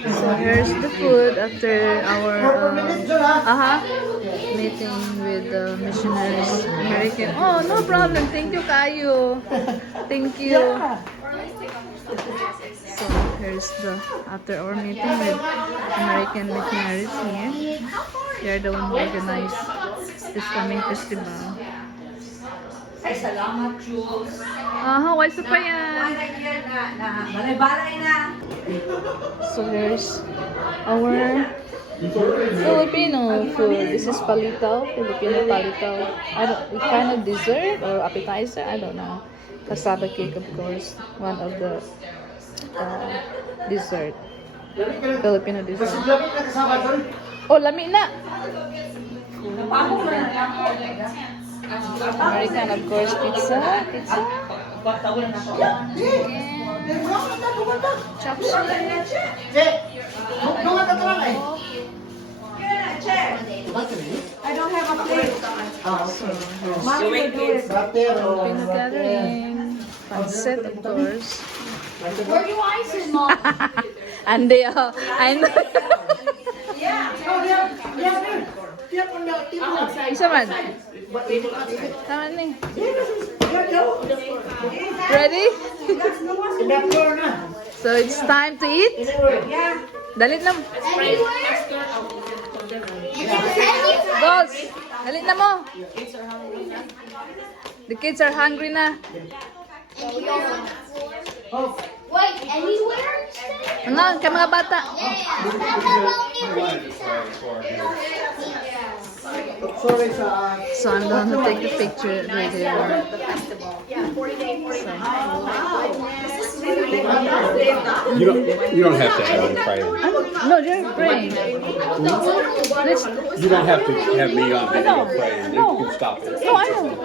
So here's the food after our meeting with the missionaries American. Oh, no problem. Thank you, Kayo. Thank you. So here's the after our meeting with American missionaries here. They are the one who organized this coming festival. Ay, salamat, Jules. Why pa yan? Balay-balay na. So here's our Filipino food. This is palitaw, Filipino palitaw. I don't, kind of dessert or appetizer. I don't know. Cassava cake, of course, one of the dessert. Filipino dessert. Oh, lami na. American, of course, pizza. I don't have a plate. Mommy will do it. Filipino gathering. Pancit, of course. Where do I sit, Mom? And they are, and isa man. Tama ni. Ready? So it's time to eat. Dalit na. Dolls, dalit na mo. The kids are hungry na. Wait, anywhere? Mga bata. So I'm going to take the picture right there. You don't have to have them pray. No, they're praying. You don't have to have me on video praying. You can stop it. No, I don't.